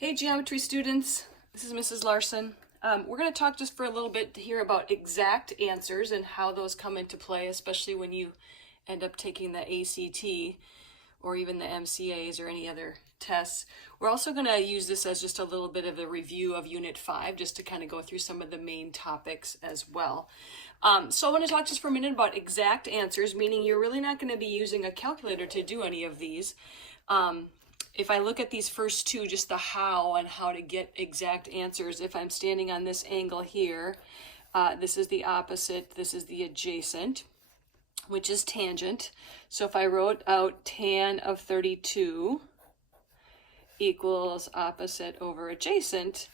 Hey geometry students, this is Mrs. Larson. We're going to talk just for a little bit here about exact answers and how those come into play, especially when you end up taking the ACT or even the MCAs or any other tests. We're also going to use this as just a little bit of a review of Unit 5, just to kind of go through some of the main topics as well. So I want to talk just for a minute about exact answers, meaning you're really not going to be using a calculator to do any of these. If I look at these first two, just the how and how to get exact answers, if I'm standing on this angle here, this is the opposite, this is the adjacent, which is tangent. So if I wrote out tan of 32 equals opposite over adjacent,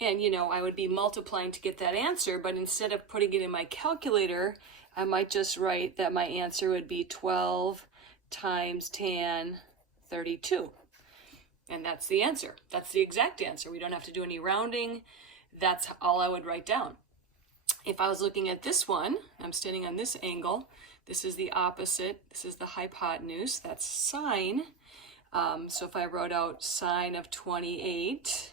and I would be multiplying to get that answer, but instead of putting it in my calculator, I might just write that my answer would be 12 times tan 32. And that's the answer. That's the exact answer. We don't have to do any rounding. That's all I would write down. If I was looking at this one, I'm standing on this angle. This is the opposite. This is the hypotenuse. That's sine. So if I wrote out sine of 28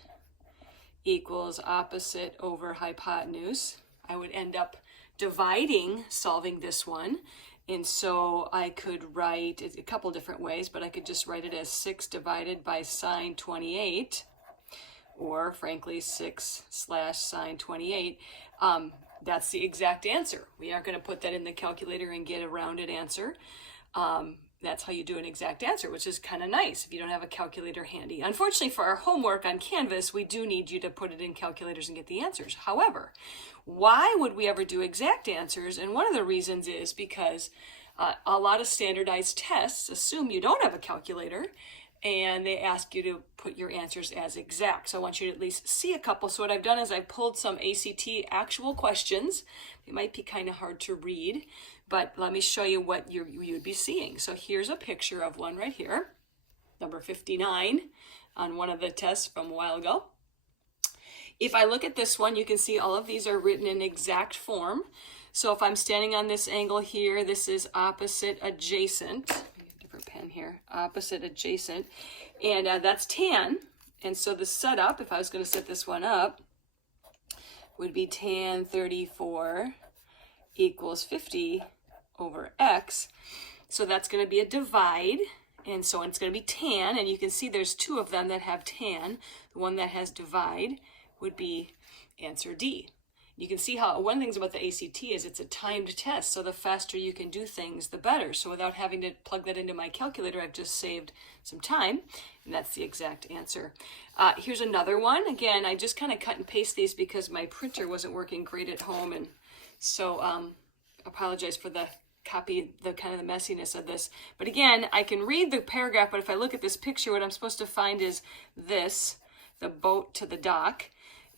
equals opposite over hypotenuse, I would end up dividing, solving this one. And so I could write it a couple different ways, but I could just write it as 6 divided by sine 28, or frankly 6/sine 28. That's the exact answer. We aren't going to put that in the calculator and get a rounded answer. That's how you do an exact answer, which is kind of nice if you don't have a calculator handy. Unfortunately, for our homework on Canvas, we do need you to put it in calculators and get the answers. However, why would we ever do exact answers? And one of the reasons is because a lot of standardized tests assume you don't have a calculator, and they ask you to put your answers as exact. So I want you to at least see a couple. So what I've done is I've pulled some ACT actual questions. They might be kind of hard to read, but let me show you what you would be seeing. So here's a picture of one right here, number 59 on one of the tests from a while ago. If I look at this one, you can see all of these are written in exact form. So if I'm standing on this angle here, this is opposite adjacent. Maybe a different pen here, opposite adjacent. And that's tan. And so the setup, if I was going to set this one up, would be tan 34 equals 50 over x. So that's going to be a divide. And so it's going to be tan. And you can see there's two of them that have tan. The one that has divide would be answer D. You can see how one of the things about the ACT is it's a timed test, so the faster you can do things, the better. So without having to plug that into my calculator, I've just saved some time, and that's the exact answer. Here's another one. Again, I just kind of cut and paste these because my printer wasn't working great at home, and so apologize for the copy, the kind of the messiness of this. But again, I can read the paragraph, but if I look at this picture, what I'm supposed to find is this, the boat to the dock.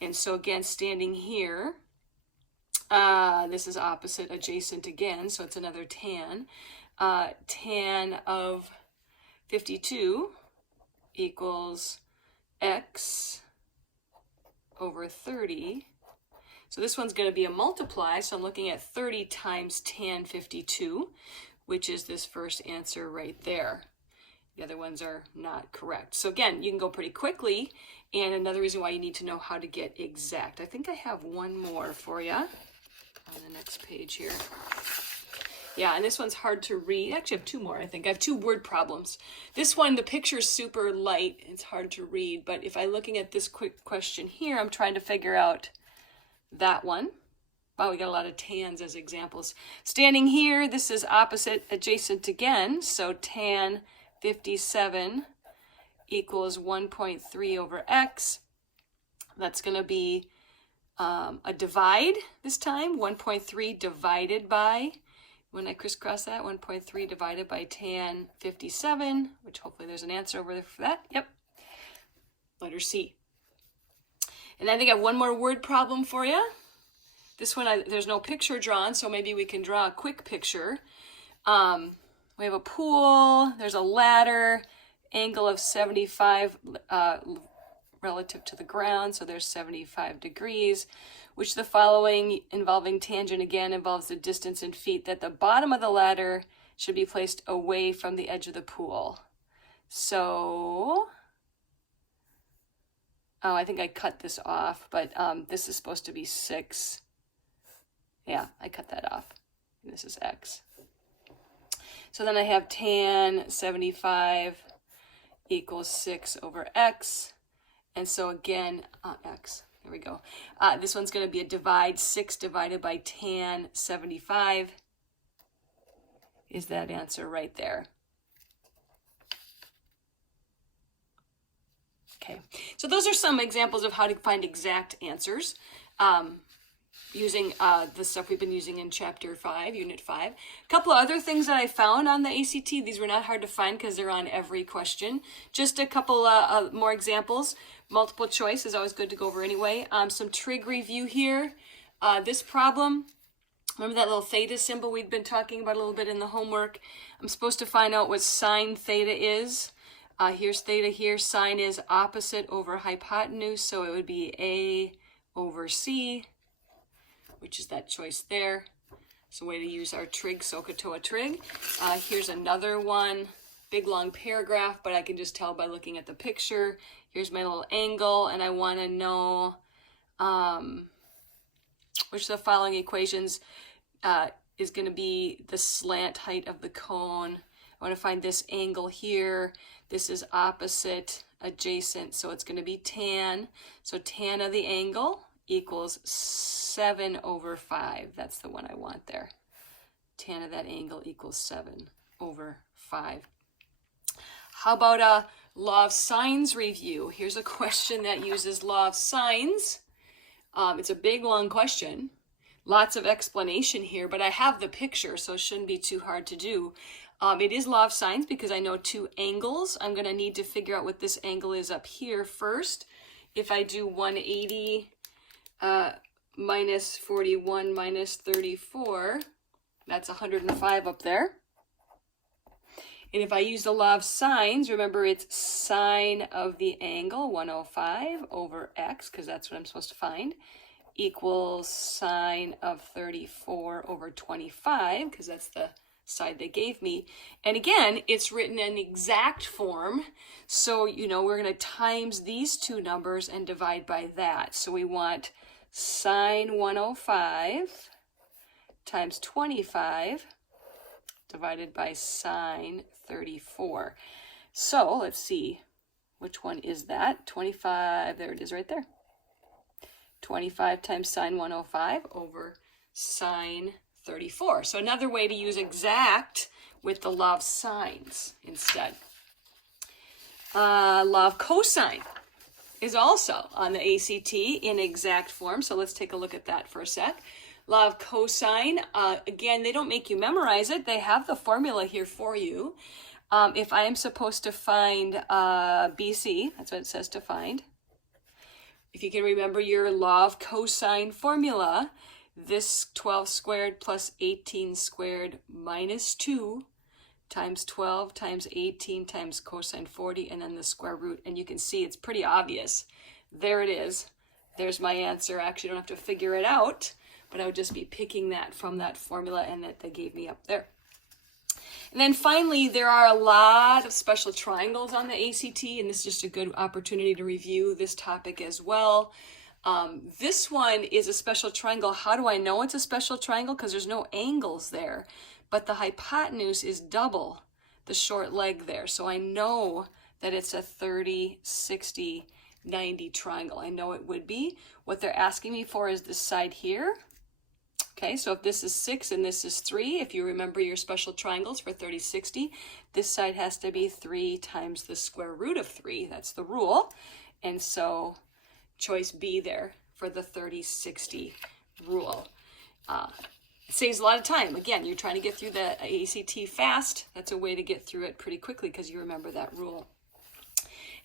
And so again, standing here, this is opposite adjacent again, so it's another tan. Tan of 52 equals x over 30. So this one's going to be a multiply, so I'm looking at 30 times tan 52, which is this first answer right there. The other ones are not correct. So again, you can go pretty quickly, and another reason why you need to know how to get exact. I think I have one more for you on the next page here. Yeah, and this one's hard to read. Actually, I have two more, I think. I have two word problems. This one, the picture's super light. It's hard to read, but if I'm looking at this quick question here, I'm trying to figure out that one. Wow, we got a lot of tans as examples. Standing here, this is opposite adjacent again, so tan 57 equals 1.3 over x. That's going to be a divide this time. 1.3 divided by, when I crisscross that, 1.3 divided by tan 57, which hopefully there's an answer over there for that. Yep. Letter C. And I think I have one more word problem for you. This one, there's no picture drawn, so maybe we can draw a quick picture. We have a pool, there's a ladder, angle of 75 relative to the ground, so there's 75 degrees. Which the following involving tangent again involves the distance in feet that the bottom of the ladder should be placed away from the edge of the pool. So Oh, I think I cut this off, but this is supposed to be 6. Yeah, I cut that off. This is x. So then I have tan 75 equals 6 over x. And so again, x, there we go. This one's going to be a divide. 6 divided by tan 75 is that answer right there. Okay, so those are some examples of how to find exact answers using the stuff we've been using in Chapter 5, Unit 5. A couple of other things that I found on the ACT. These were not hard to find because they're on every question. Just a couple more examples. Multiple choice is always good to go over anyway. Some trig review here. This problem, remember that little theta symbol we'd been talking about a little bit in the homework? I'm supposed to find out what sine theta is. Here's theta here. Sine is opposite over hypotenuse, so it would be A over C, which is that choice there. It's a way to use our trig, SOHCAHTOA trig. Here's another one, big long paragraph, but I can just tell by looking at the picture. Here's my little angle, and I want to know which of the following equations is going to be the slant height of the cone. I want to find this angle here. This is opposite, adjacent, so it's going to be tan. So tan of the angle equals 7 over 5. That's the one I want there. Tan of that angle equals 7 over 5. How about a law of sines review? Here's a question that uses law of sines. It's a big, long question. Lots of explanation here, but I have the picture, so it shouldn't be too hard to do. It is law of sines because I know 2 angles. I'm going to need to figure out what this angle is up here first. If I do 180 minus 41 minus 34, that's 105 up there. And if I use the law of sines, remember it's sine of the angle, 105 over x, because that's what I'm supposed to find, equals sine of 34 over 25, because that's the side they gave me. And again, it's written in exact form. So, you know, we're going to times these 2 numbers and divide by that. So we want sine 105 times 25 divided by sine 34. So let's see, which one is that? 25, there it is right there. 25 times sine 105 over sine 34. So another way to use exact with the law of sines instead. Law of cosine is also on the ACT in exact form. So let's take a look at that for a sec. Law of cosine, again, they don't make you memorize it. They have the formula here for you. If I am supposed to find BC, that's what it says to find. If you can remember your law of cosine formula, this 12 squared plus 18 squared minus 2 times 12 times 18 times cosine 40, and then the square root. And you can see it's pretty obvious. There it is. There's my answer. I actually don't have to figure it out, but I would just be picking that from that formula and that they gave me up there. And then finally, there are a lot of special triangles on the ACT, and this is just a good opportunity to review this topic as well. This one is a special triangle. How do I know it's a special triangle? Because there's no angles there, but the hypotenuse is double the short leg there. So I know that it's a 30, 60, 90 triangle. I know it would be. What they're asking me for is this side here. Okay, so if this is 6 and this is 3, if you remember your special triangles for 30, 60, this side has to be 3 times the square root of 3. That's the rule. And so choice B there for the 30, 60 rule. It saves a lot of time. Again, you're trying to get through the ACT fast. That's a way to get through it pretty quickly because you remember that rule.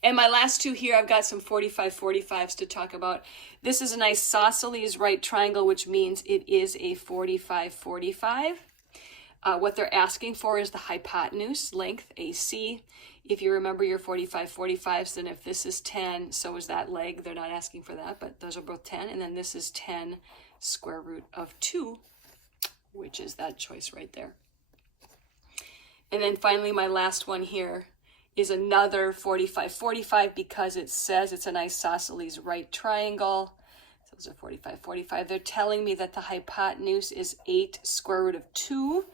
And my last 2 here, I've got some 45/45s to talk about. This is a nice isosceles right triangle, which means it is a 45/45. What they're asking for is the hypotenuse length, AC. If you remember your 45/45s, then if this is 10, so is that leg. They're not asking for that, but those are both 10. And then this is 10 square root of 2, which is that choice right there. And then finally, my last one here is another 45, 45 because it says it's an isosceles right triangle. So those are 45, 45. They're telling me that the hypotenuse is 8 square root of 2.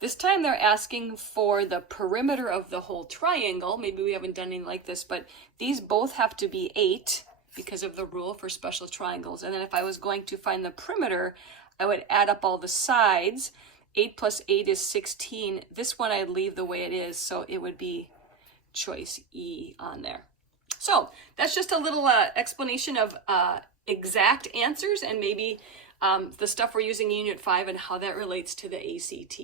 This time they're asking for the perimeter of the whole triangle. Maybe we haven't done anything like this, but these both have to be 8 because of the rule for special triangles. And then if I was going to find the perimeter, I would add up all the sides. 8 plus 8 is 16. This one I'd leave the way it is, so it would be choice E on there. So that's just a little explanation of exact answers and maybe the stuff we're using in Unit 5 and how that relates to the ACT.